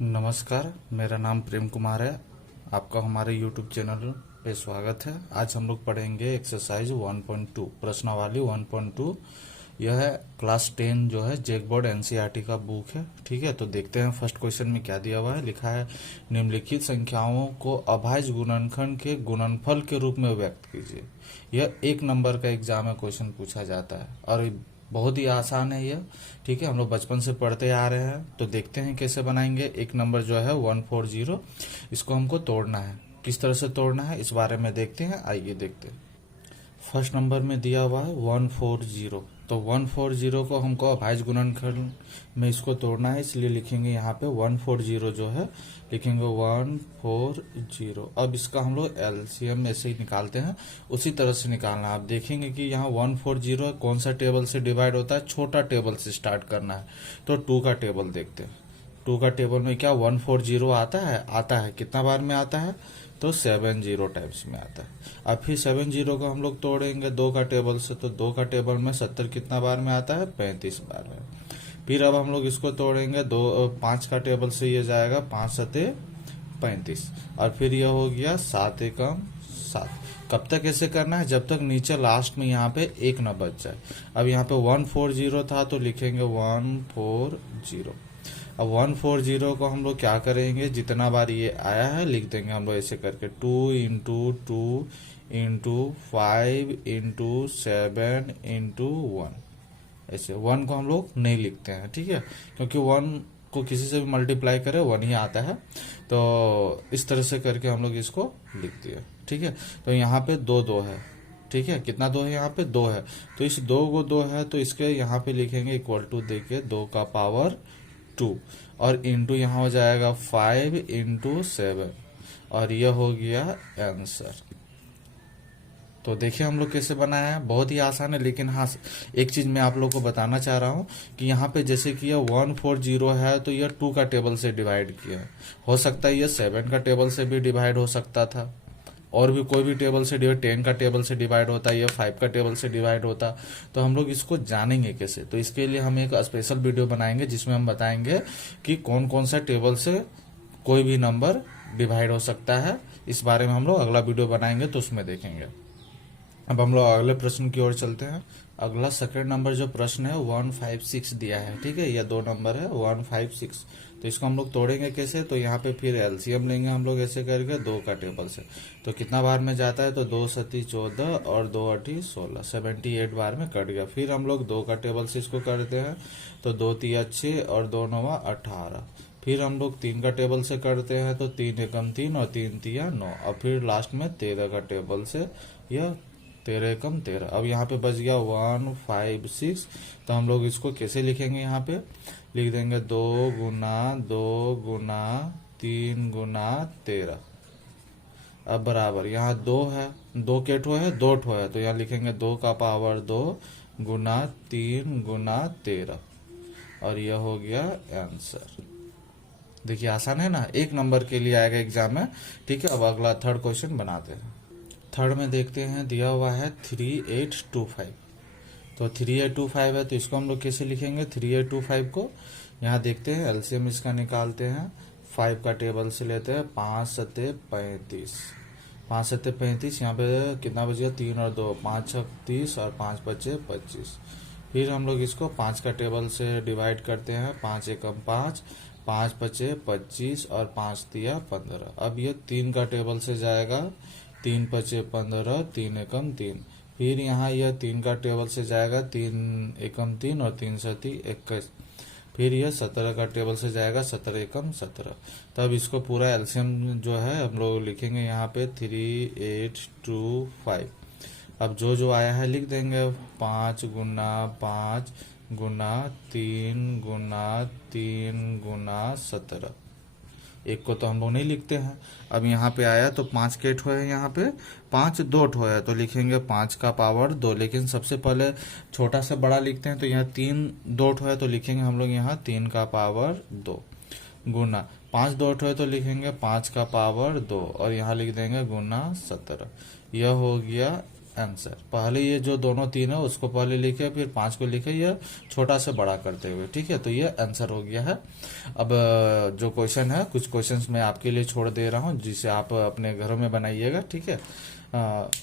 नमस्कार, मेरा नाम प्रेम कुमार है। आपका हमारे यूट्यूब चैनल पे स्वागत है। आज हम लोग पढ़ेंगे एक्सरसाइज 1.2 प्रश्नावली 1.2। यह है क्लास 10 जो है जैक बोर्ड एनसीईआरटी का बुक है। ठीक है, तो देखते हैं फर्स्ट क्वेश्चन में क्या दिया हुआ है। लिखा है निम्नलिखित संख्याओं को अभाज्य गुणनखंड के गुणनफल के रूप में व्यक्त कीजिए। यह एक नंबर का एग्जाम में क्वेश्चन पूछा जाता है और बहुत ही आसान है यह। ठीक है, हम लोग बचपन से पढ़ते आ रहे हैं। तो देखते हैं कैसे बनाएंगे। एक नंबर जो है 140, इसको हमको तोड़ना है। किस तरह से तोड़ना है इस बारे में देखते हैं। आइए देखते हैं। फर्स्ट नंबर में दिया हुआ है 140। तो 140 को हमको अभाज्य गुणनखंड में इसको तोड़ना है, इसलिए लिखेंगे यहाँ पे 140 जो है लिखेंगे 140। अब इसका हम लोग एलसीएम ऐसे ही निकालते हैं, उसी तरह से निकालना है। आप देखेंगे कि यहाँ 140 कौन सा टेबल से डिवाइड होता है, छोटा टेबल से स्टार्ट करना है। तो 2 का टेबल देखते हैं। 2 का टेबल में क्या 140 आता है कितना बार में आता है, तो 70 टाइम्स में आता है। अब फिर 70 को हम लोग तोड़ेंगे 2 का टेबल से, तो 2 का टेबल में 70 कितना बार में आता है, 35 बार में। फिर अब हम लोग इसको तोड़ेंगे 5 का टेबल से, ये जाएगा 5 सते 35, और फिर यह हो गया 7 एकम 7। कब तक ऐसे करना है, जब तक नीचे लास्ट में यहाँ पे 1 न बच जाए। अब यहाँ पे 140 था तो लिखेंगे 140। अब 140 को हम लोग क्या करेंगे, जितना बार ये आया है लिख देंगे हम लोग ऐसे करके 2 इंटू 2 इंटू 5 इंटू 7 इंटू 1। ऐसे 1 को हम लोग नहीं लिखते हैं, ठीक है, क्योंकि 1 को किसी से भी मल्टीप्लाई करे 1 ही आता है। तो इस तरह से करके हम लोग इसको लिख दिए। ठीक है, तो यहाँ पे 2 है। ठीक है, कितना 2 है, यहाँ पे 2 है। तो इस 2 को 2 है तो इसके यहाँ पे लिखेंगे इक्वल टू देके 2 का पावर 2, और इंटू यहाँ हो जाएगा 5 इंटू 7, और यह हो गया आंसर। तो देखिए हम लोग कैसे बनाया है, बहुत ही आसान है। लेकिन हाँ, एक चीज मैं आप लोग को बताना चाह रहा हूँ कि यहाँ पे जैसे कि यह 140 है तो यह 2 का टेबल से डिवाइड किया है। हो सकता है यह 7 का टेबल से भी डिवाइड हो सकता था, और भी कोई भी टेबल से डिवाइड, 10 का टेबल से डिवाइड होता है या 5 का टेबल से डिवाइड होता। तो हम लोग इसको जानेंगे कैसे, तो इसके लिए हम एक स्पेशल वीडियो बनाएंगे जिसमें हम बताएंगे कि कौन कौन सा टेबल से कोई भी नंबर डिवाइड हो सकता है। इस बारे में हम लोग अगला वीडियो बनाएंगे तो उसमें देखेंगे। अब हम लोग अगले प्रश्न की ओर चलते हैं। अगला सेकंड नंबर जो प्रश्न है 156 दिया है। ठीक है, यह 2 नंबर है 156। तो इसको हम लोग तोड़ेंगे कैसे, तो यहाँ पे फिर एलसीएम लेंगे हम लोग ऐसे करके 2 का टेबल से। तो कितना बार में जाता है, तो 2 सती 14 और 2 अठी 16, 78 बार में कट गया। फिर हम लोग 2 का टेबल से इसको करते हैं, तो 2 तिया 6 और 2 नवा 18। फिर हम लोग 3 का टेबल से करते हैं, तो 3 एकम 3 और 3 तिया 9, और फिर लास्ट में 13 का टेबल से, यह 13 एकम 13। अब यहाँ पे बच गया 156। तो हम लोग इसको कैसे लिखेंगे, यहाँ पे लिख देंगे 2 गुना 2 गुना 3 गुना 13। अब बराबर यहाँ 2 है, 2 के ठो है, 2 ठो है, तो यहाँ लिखेंगे 2 का पावर 2 गुना 3 गुना 13, और यह हो गया आंसर। देखिए आसान है ना, एक नंबर के लिए आएगा एग्जाम में। ठीक है, अब अगला थर्ड क्वेश्चन बनाते हैं। थर्ड में देखते हैं, दिया हुआ है 3825। तो 3825 है तो इसको हम लोग कैसे लिखेंगे, 3825 को यहाँ देखते हैं, एलसीएम इसका निकालते हैं। 5 का टेबल से लेते हैं, 5 सते 35, 5 सते 35। यहाँ पे कितना बच गया, 3 और 2 5 6 30 और 5 बचे 25। फिर हम लोग इसको 5 का टेबल से डिवाइड करते हैं, 5 एकम 5, 5 बचे 25 और 5 दिया 15। अब ये 3 का टेबल से जाएगा, 3 बचे 15, 3 एकम 3। फिर यहाँ यह 3 का टेबल से जाएगा, 3 एकम 3 और 3 सती 21। फिर यह 17 का टेबल से जाएगा, 17 एकम 17। तब इसको पूरा एलसीएम जो है हम लोग लिखेंगे यहाँ पे 3825। अब जो जो आया है लिख देंगे, 5 गुना 5 गुना 3 गुना 3 गुना 17। एक को तो हम लोग नहीं लिखते हैं। अब यहाँ पे आया तो 5 के ठो है, यहाँ पे 5 2 ठो है, तो लिखेंगे 5 का पावर 2। लेकिन सबसे पहले छोटा से बड़ा लिखते हैं, तो यहाँ 3 2 ठो है, तो लिखेंगे हम लोग यहाँ 3 का पावर 2 गुना 5 2 ठो है, तो लिखेंगे 5 का पावर 2, और यहाँ लिख देंगे गुना 17। यह हो गया आंसर। पहले ये जो दोनों तीन है उसको पहले लिखे, फिर 5 को लिखे, ये छोटा से बड़ा करते हुए, ठीक है। तो ये आंसर हो गया है। अब जो क्वेश्चन है, कुछ क्वेश्चंस मैं आपके लिए छोड़ दे रहा हूँ जिसे आप अपने घरों में बनाइएगा, ठीक है।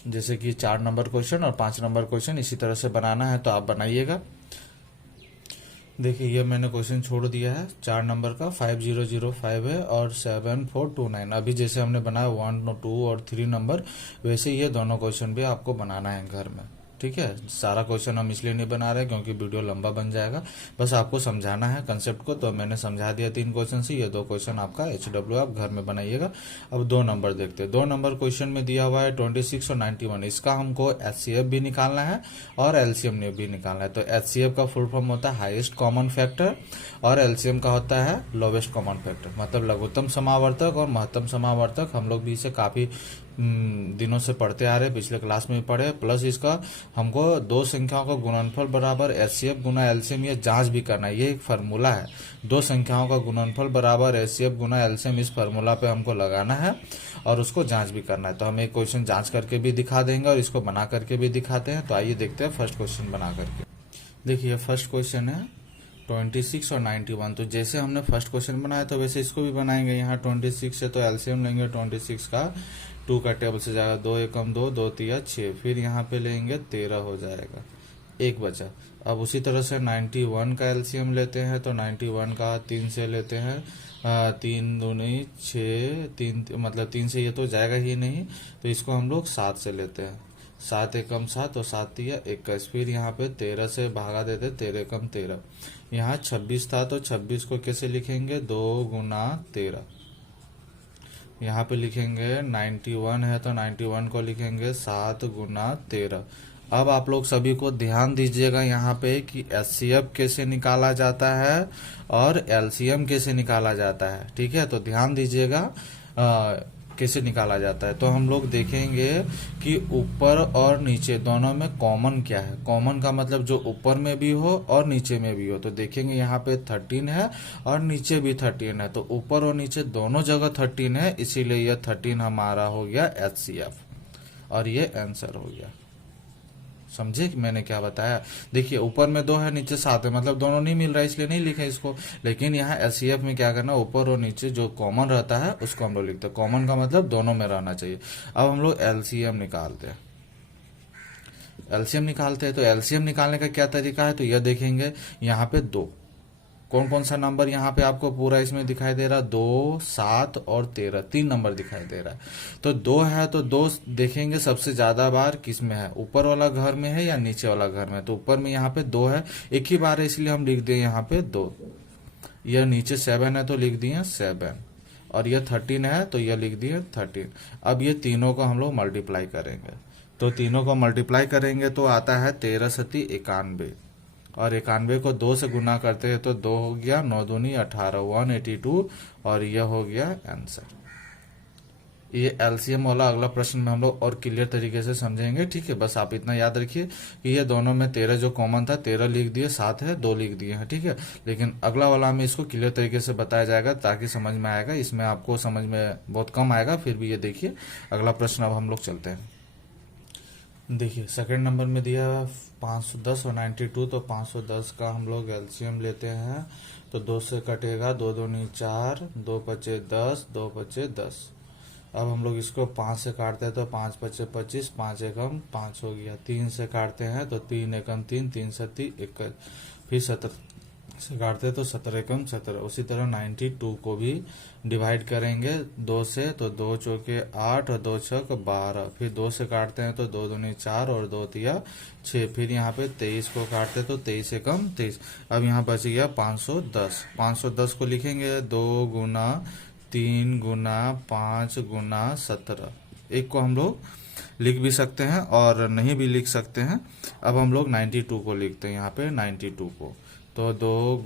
जैसे कि 4 नंबर क्वेश्चन और 5 नंबर क्वेश्चन इसी तरह से बनाना है, तो आप बनाइएगा। देखिए ये मैंने क्वेश्चन छोड़ दिया है 4 नंबर का, 5005 है और 7429। अभी जैसे हमने बनाया 1, 2 और 3 नंबर, वैसे ये दोनों क्वेश्चन भी आपको बनाना है घर में, ठीक है। सारा क्वेश्चन हम इसलिए नहीं बना रहे क्योंकि वीडियो लंबा बन जाएगा, बस आपको समझाना है कंसेप्ट को। तो मैंने समझा दिया 3 क्वेश्चन से, ये 2 क्वेश्चन आपका HW आप घर में बनाइएगा। अब 2 नंबर देखते हैं। 2 नंबर क्वेश्चन में दिया हुआ है 26 और 91। इसका हमको HCF भी निकालना है और LCM भी निकालना है। तो HCF का फुल फॉर्म होता है हाईएस्ट कॉमन फैक्टर और LCM का होता है लोवेस्ट कॉमन फैक्टर, मतलब लघुत्तम समावर्तक और महत्तम समावर्तक। हम लोग भी इसे काफी दिनों से पढ़ते आ रहे, पिछले क्लास में भी पढ़े। प्लस इसका हमको 2 संख्याओं का गुणनफल बराबर HCF गुना LCM ये जांच भी करना है। ये एक फार्मूला है, 2 संख्याओं का गुणनफल बराबर HCF गुना LCM, इस फार्मूला पे हमको लगाना है और उसको जांच भी करना है। तो हम एक क्वेश्चन जांच करके भी दिखा देंगे और इसको बना करके भी दिखाते हैं। तो आइए देखते हैं फर्स्ट क्वेश्चन बना करके। देखिए फर्स्ट क्वेश्चन है 26 और 91। तो जैसे हमने फर्स्ट क्वेश्चन बनाया तो वैसे इसको भी बनाएंगे। यहाँ 26 है तो LCM लेंगे 26 का, 2 का टेबल से जाएगा, 2 एकम 2, 2 तिया 6, फिर यहाँ पे लेंगे 13 हो जाएगा, 1 बचा। अब उसी तरह से 91 का LCM लेते हैं तो 91 का 3 से लेते हैं, 3 दूनी 6, 3 मतलब 3 से ये तो जाएगा ही नहीं, तो इसको हम लोग 7 से लेते हैं, 7 एकम 7 तो 7 तिया 21। फिर यहाँ पे 13 से भागा देते, 13 एकम 13। यहाँ 26 था तो 26 को कैसे लिखेंगे, 2 गुना 13। यहाँ पे लिखेंगे 91 है तो 91 को लिखेंगे 7 गुना 13। अब आप लोग सभी को ध्यान दीजिएगा यहाँ पे कि HCF कैसे निकाला जाता है और LCM कैसे निकाला जाता है, ठीक है। तो ध्यान दीजिएगा कैसे निकाला जाता है। तो हम लोग देखेंगे कि ऊपर और नीचे दोनों में कॉमन क्या है। कॉमन का मतलब जो ऊपर में भी हो और नीचे में भी हो। तो देखेंगे यहाँ पे 13 है और नीचे भी 13 है, तो ऊपर और नीचे दोनों जगह 13 है, इसीलिए यह 13 हमारा हो गया HCF और ये आंसर हो गया। समझे कि मैंने क्या बताया। देखिए ऊपर में 2 है, नीचे 7 है, मतलब दोनों नहीं मिल रहा है इसलिए नहीं लिखे इसको। लेकिन यहाँ HCF में क्या करना, ऊपर और नीचे जो कॉमन रहता है उसको हम लोग लिखते हैं। कॉमन का मतलब दोनों में रहना चाहिए। अब हम लोग LCM निकालते हैं। LCM निकालते हैं तो LCM निकालने का क्या तरीका है, तो यह देखेंगे यहाँ पे 2 कौन कौन सा नंबर यहाँ पे आपको पूरा इसमें दिखाई दे रहा है, 2, 7 और 13, 3 नंबर दिखाई दे रहा है। तो 2 है तो 2 देखेंगे सबसे ज्यादा बार किस में है, ऊपर वाला घर में है या नीचे वाला घर में। तो ऊपर में यहाँ पे 2 है, एक ही बार है इसलिए हम लिख दिए यहाँ पे 2। यह नीचे 7 है तो लिख दिए 7 और यह 13 है तो यह लिख दिए 13। अब ये तीनों को हम लोग मल्टीप्लाई करेंगे, तो तीनों को मल्टीप्लाई करेंगे तो आता है 13 सती 91 और 91 को 2 से गुना करते हैं तो 2 हो गया, 9 दूनी 18, 182 और यह हो गया आंसर। ये LCM वाला अगला प्रश्न में हम लोग और क्लियर तरीके से समझेंगे, ठीक है। बस आप इतना याद रखिए कि ये दोनों में 13 जो कॉमन था 13 लिख दिए, 7 है 2 लिख दिए हैं, ठीक है। लेकिन अगला वाला में इसको क्लियर तरीके से बताया जाएगा ताकि समझ में आएगा। इसमें आपको समझ में बहुत कम आएगा, फिर भी ये देखिए अगला प्रश्न। अब हम लोग चलते हैं। देखिए सेकंड नंबर में दिया है 510 और 92। तो 510 का हम लोग LCM लेते हैं तो 2 से कटेगा, 2 दूनी 4, 2 पचे 10, 2 पचे 10। अब हम लोग इसको 5 से काटते हैं तो 5 पचे 25, 5 एकम 5 हो गया। 3 से काटते हैं तो 3 एकम 3, 3 सती 21, फिर 17 से काटते हैं तो 17 एकम 17। उसी तरह 92 को भी डिवाइड करेंगे 2 से तो 2 चौके 8 और 2 छक 12, फिर 2 से काटते हैं तो 2 दूनी 4 और 2 तिया 6, फिर यहाँ पे 23 को काटते तो 23 एकम 23। अब यहाँ बच गया 510। 510 को लिखेंगे 2 गुना 3 गुना 5 गुना 17। एक को हम लोग लिख भी सकते हैं और नहीं भी लिख सकते हैं। अब हम लोग 92 को लिखते हैं यहाँ पे 92 को, तो 2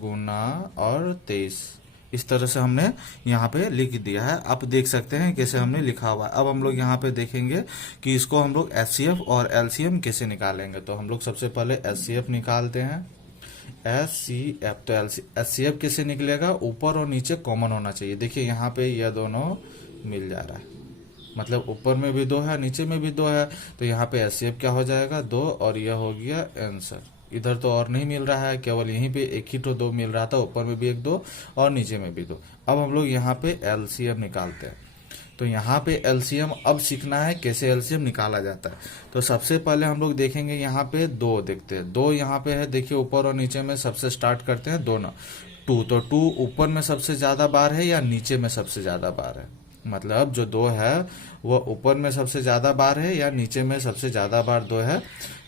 गुना और 23, इस तरह से हमने यहाँ पे लिख दिया है। आप देख सकते हैं कैसे हमने लिखा हुआ है। अब हम लोग यहाँ पे देखेंगे कि इसको हम लोग HCF और LCM कैसे निकालेंगे। तो हम लोग सबसे पहले HCF निकालते हैं, HCF। तो HCF कैसे निकलेगा, ऊपर और नीचे कॉमन होना चाहिए। देखिए यहाँ पे यह दोनों मिल जा रहा है, मतलब ऊपर में भी 2 है, नीचे में भी 2 है, तो यहाँ पे एचसीएफ क्या हो जाएगा 2, और यह हो गया आंसर। इधर तो और नहीं मिल रहा है, केवल यहीं पे एक ही तो 2 मिल रहा था, ऊपर में भी एक 2 और नीचे में भी 2। अब हम लोग यहाँ पे एलसीएम निकालते हैं। तो यहाँ पे एलसीएम अब सीखना है कैसे एलसीएम निकाला जाता है। तो सबसे पहले हम लोग देखेंगे यहाँ पे 2 देखते हैं, 2 यहाँ पे है, देखिए ऊपर और नीचे में सबसे स्टार्ट करते हैं 2 ना 2, तो 2 ऊपर में सबसे ज्यादा बार है या नीचे में सबसे ज्यादा बार है, मतलब जो 2 है वो ऊपर में सबसे ज्यादा बार है या नीचे में सबसे ज्यादा बार 2 है।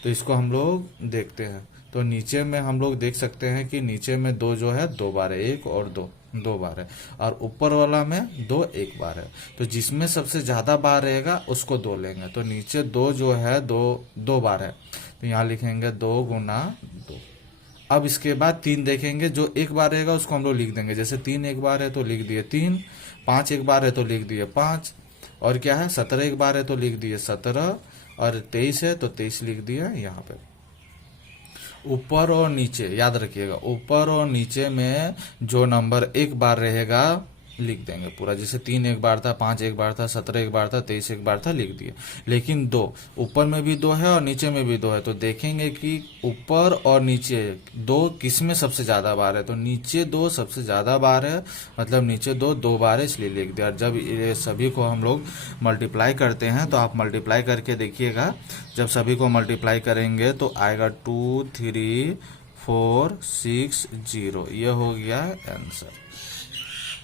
तो इसको हम लोग देखते हैं। तो नीचे में हम लोग देख सकते हैं कि नीचे में 2 जो है 2 बार है, 1 और 2 2 बार है, और ऊपर वाला में 2 1 बार है। तो जिसमें सबसे ज्यादा बार रहेगा उसको 2 लेंगे। तो नीचे 2 जो है 2 बार है, तो यहाँ लिखेंगे 2 गुना 2। अब इसके बाद 3 देखेंगे, जो 1 बार रहेगा उसको हम लोग लिख देंगे, जैसे 3 1 बार है तो लिख दिए 3, 5 1 बार है तो लिख दिए 5, और क्या है 17 1 बार है तो लिख दिए 17, और 23 है तो 23 लिख दिया यहाँ पे। ऊपर और नीचे याद रखिएगा, ऊपर और नीचे में जो नंबर 1 बार रहेगा लिख देंगे पूरा, जैसे 3 1 बार था, 5 1 बार था, 17 1 बार था, 23 1 बार था, लिख दिए। लेकिन 2 ऊपर में भी 2 है और नीचे में भी 2 है, तो देखेंगे कि ऊपर और नीचे 2 किस में सबसे ज्यादा बार है, तो नीचे 2 सबसे ज्यादा बार है, मतलब नीचे 2 बार है, इसलिए लिख दिया। और जब ये सभी को हम लोग मल्टीप्लाई करते हैं तो आप मल्टीप्लाई करके देखिएगा, जब सभी को मल्टीप्लाई करेंगे तो आएगा 2 3 4 6 0, ये हो गया आंसर।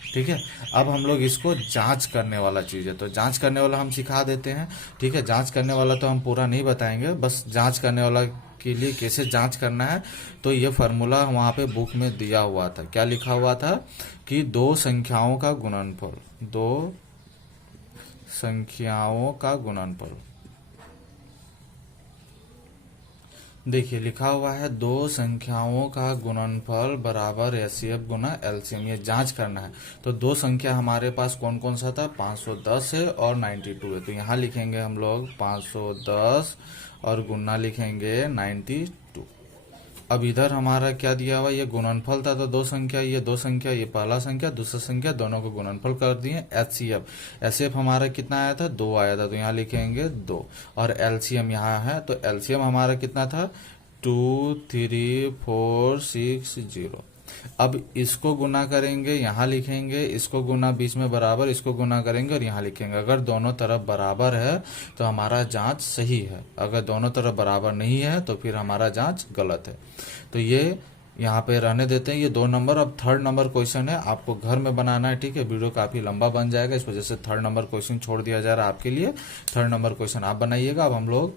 ठीक है, अब हम लोग इसको जांच करने वाला चीज है, तो जांच करने वाला हम सिखा देते हैं। ठीक है, जांच करने वाला तो हम पूरा नहीं बताएंगे, बस जांच करने वाला के लिए कैसे जांच करना है। तो ये फॉर्मूला वहां पे बुक में दिया हुआ था, क्या लिखा हुआ था कि 2 संख्याओं का गुणनफल, 2 संख्याओं का गुणनफल, देखिए लिखा हुआ है 2 संख्याओं का गुणनफल बराबर एचसीएफ गुना एलसीएम, ये जांच करना है। तो 2 संख्या हमारे पास कौन कौन सा था, 510 है और 92 है, तो यहाँ लिखेंगे हम लोग 510 और गुना लिखेंगे 92। अब इधर हमारा क्या दिया हुआ, ये गुणनफल था, तो 2 संख्या, ये 2 संख्या, ये पहला संख्या दूसरा संख्या, दोनों को गुणनफल कर दिए एचसीएफ। एचसीएफ हमारा कितना आया था, 2 आया था, तो यहाँ लिखेंगे 2, और एलसीएम यहाँ है, तो एलसीएम हमारा कितना था 2 3 4 6 0। अब इसको गुना करेंगे, यहाँ लिखेंगे, इसको गुना बीच में बराबर, इसको गुना करेंगे और यहाँ लिखेंगे। अगर दोनों तरफ बराबर है तो हमारा जांच सही है, अगर दोनों तरफ बराबर नहीं है तो फिर हमारा जांच गलत है। तो ये यहाँ पे रहने देते हैं ये 2 नंबर। अब 3rd नंबर क्वेश्चन है, आपको घर में बनाना है। ठीक है, वीडियो काफी लंबा बन जाएगा, इस वजह से 3rd नंबर क्वेश्चन छोड़ दिया जा रहा है आपके लिए। 3rd नंबर क्वेश्चन आप बनाइएगा। अब हम लोग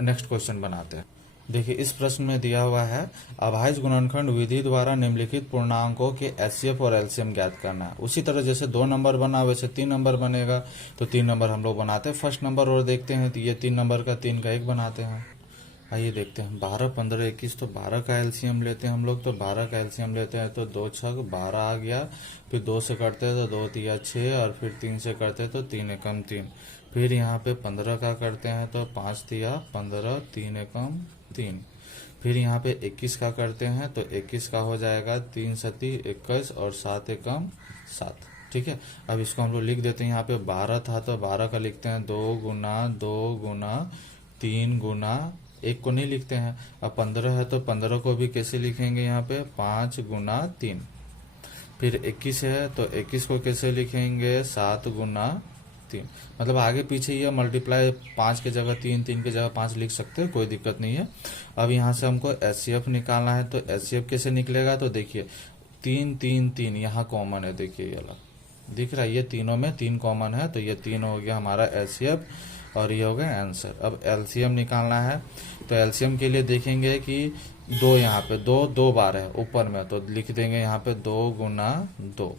नेक्स्ट क्वेश्चन बनाते हैं। देखिए इस प्रश्न में दिया हुआ है, अभाज्य गुणनखंड विधि द्वारा निम्नलिखित पूर्णांकों के एचसीएफ और एलसीएम ज्ञात करना है। उसी तरह जैसे 2 नंबर बना वैसे 3 नंबर बनेगा, तो 3 नंबर हम लोग बनाते हैं। फर्स्ट नंबर और देखते हैं, तो ये 3 नंबर का 3 का 1 बनाते हैं। आइए देखते हैं, 12 15 21, तो 12 का एलसीएम लेते हैं हम लोग। तो 12 का एलसीएम लेते हैं तो 2 6 12 आ गया, फिर 2 से करते हैं तो 2 3 6, और फिर 3 से करते हैं तो 3 एकम 3। फिर यहाँ पे 15 का करते हैं तो 5 3 15, 3 एकम 3। फिर यहाँ पे 21 का करते हैं तो 21 का हो जाएगा 3 सती 21 और 7 एकम 7। ठीक है, अब इसको हम लोग लिख देते हैं। यहाँ पे 12 था तो 12 का लिखते हैं 2 गुना 3 गुना 1 को नहीं लिखते हैं। अब 15 है तो 15 को भी कैसे लिखेंगे, यहाँ पे 5 गुना 3। फिर 21 है तो 21 को कैसे लिखेंगे, 7 गुना 3। मतलब आगे पीछे ये मल्टीप्लाई 5 के जगह 3, 3 के जगह 5 लिख सकते हैं, कोई दिक्कत नहीं है। अब यहाँ से हमको एचसीएफ निकालना है, तो एचसीएफ कैसे निकलेगा, तो देखिए 3 3 3 यहाँ कॉमन है, देखिए ये अलग दिख रहा है, ये तीनों में 3 कॉमन है, तो ये 3 हो गया हमारा एचसीएफ और ये हो गया आंसर। अब एलसीएम निकालना है, तो एलसीएम के लिए देखेंगे कि 2 यहाँ पे 2 बार है ऊपर में, तो लिख देंगे यहाँ पे 2 गुना 2।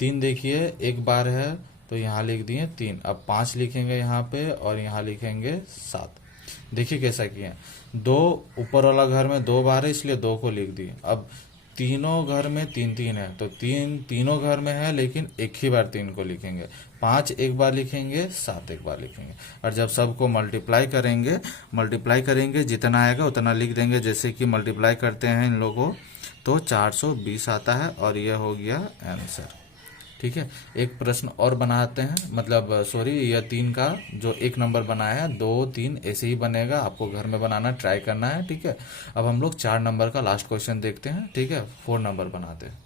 3 देखिए 1 बार है तो यहाँ लिख दिए 3। अब 5 लिखेंगे यहाँ पे और यहाँ लिखेंगे 7। देखिए कैसा किए, 2 ऊपर वाला घर में 2 बार है इसलिए 2 को लिख दिए। अब तीनों घर में 3 3 है तो तीनों घर में है, लेकिन एक ही बार 3 को लिखेंगे। 5 एक बार लिखेंगे, 7 एक बार लिखेंगे। और जब सबको मल्टीप्लाई करेंगे जितना आएगा उतना लिख देंगे। जैसे कि मल्टीप्लाई करते हैं इन लोगों तो 420 आता है और यह हो गया आंसर। ठीक है, एक प्रश्न और बनाते हैं, मतलब सॉरी, यह 3 का जो 1 नंबर बनाया है, 2 3 ऐसे ही बनेगा, आपको घर में बनाना ट्राई करना है। ठीक है, अब हम लोग 4 नंबर का लास्ट क्वेश्चन देखते हैं। ठीक है, 4 नंबर बनाते हैं।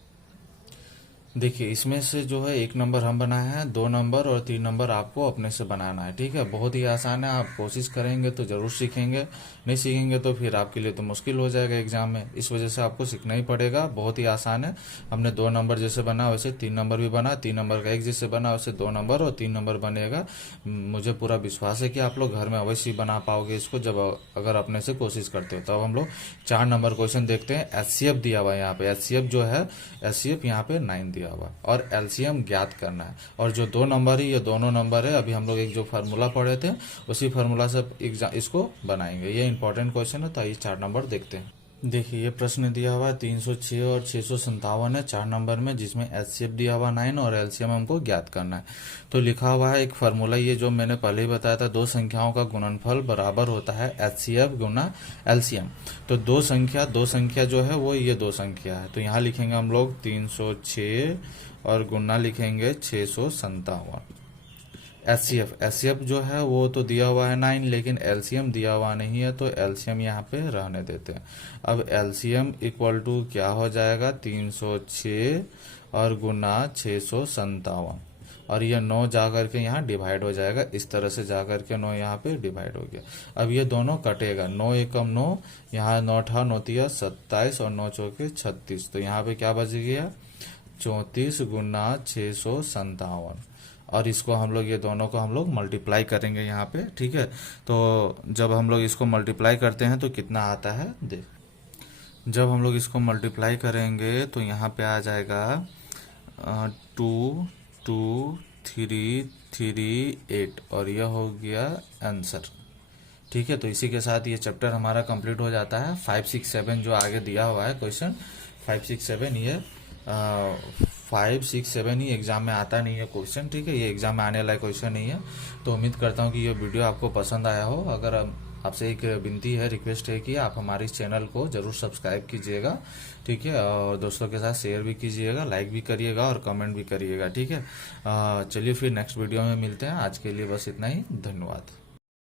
देखिए, इसमें से जो है 1 नंबर हम बनाए हैं, 2 नंबर और 3 नंबर आपको अपने से बनाना है। ठीक है, बहुत ही आसान है, आप कोशिश करेंगे तो जरूर सीखेंगे, नहीं सीखेंगे तो फिर आपके लिए तो मुश्किल हो जाएगा एग्जाम में। इस वजह से आपको सीखना ही पड़ेगा, बहुत ही आसान है। हमने 2 नंबर जैसे बना वैसे 3 नंबर भी बना, 3 नंबर का 1 जैसे बना वैसे 2 नंबर और 3 नंबर बनेगा। मुझे पूरा विश्वास है कि आप लोग घर में अवश्य ही बना पाओगे इसको, जब अगर अपने से कोशिश करते हो। तो अब हम लोग 4 नंबर क्वेश्चन देखते हैं। एचसीएफ दिया हुआ है यहाँ पे, एचसीएफ जो है, एचसीएफ यहाँ पे 9 दिया हुआ है और एलसीएम ज्ञात करना है। और जो 2 नंबर है, ये दोनों नंबर है, अभी हम लोग एक जो फार्मूला पढ़े थे उसी फार्मूला से इसको बनाएंगे। ये इंपॉर्टेंट क्वेश्चन है, तो आइए 4 नंबर देखते हैं। देखिए, ये प्रश्न दिया हुआ है 306 और 657 है 4 नंबर में, जिसमें एचसीएफ दिया हुआ 9 और एलसीएम हमको ज्ञात करना है। तो लिखा हुआ है एक फार्मूला, ये जो मैंने पहले ही बताया था, 2 संख्याओं का गुणनफल बराबर होता है एचसीएफ गुना एलसीएम। तो दो संख्या जो है वो ये 2 संख्या है, तो यहाँ लिखेंगे हम लोग 306 और गुना लिखेंगे 657। एचसीएफ जो है वो तो दिया हुआ है 9, लेकिन एलसीएम दिया हुआ नहीं है, तो एलसीएम यहाँ पे रहने देते हैं। अब एलसीएम इक्वल टू क्या हो जाएगा, 306 और गुना 657, और ये 9 जा करके यहाँ डिवाइड हो जाएगा, इस तरह से जा करके 9 यहाँ पे डिवाइड हो गया। अब ये दोनों कटेगा, 9 एकम 9, यहाँ 9 ठा 9 तिया 27 और 9 चौके 36, तो यहाँ पे क्या बच गया, 34 गुना 657। और इसको हम लोग, ये दोनों को हम लोग मल्टीप्लाई करेंगे यहाँ पे। ठीक है, तो जब हम लोग इसको मल्टीप्लाई करते हैं तो कितना आता है देख, जब हम लोग इसको मल्टीप्लाई करेंगे तो यहाँ पे आ जाएगा 2 2 3 3 8, और यह हो गया आंसर। ठीक है, तो इसी के साथ ये चैप्टर हमारा कंप्लीट हो जाता है। 5 6 7 जो आगे दिया हुआ है क्वेश्चन 5 6 7, ये 5 6 7 ही एग्जाम में आता नहीं है क्वेश्चन। ठीक है, ये एग्जाम में आने वाला क्वेश्चन नहीं है। तो उम्मीद करता हूँ कि ये वीडियो आपको पसंद आया हो। अगर आपसे एक विनती है, रिक्वेस्ट है कि आप हमारे इस चैनल को जरूर सब्सक्राइब कीजिएगा। ठीक है, और दोस्तों के साथ शेयर भी कीजिएगा, लाइक भी करिएगा और कमेंट भी करिएगा। ठीक है, चलिए फिर नेक्स्ट वीडियो में मिलते हैं। आज के लिए बस इतना ही, धन्यवाद।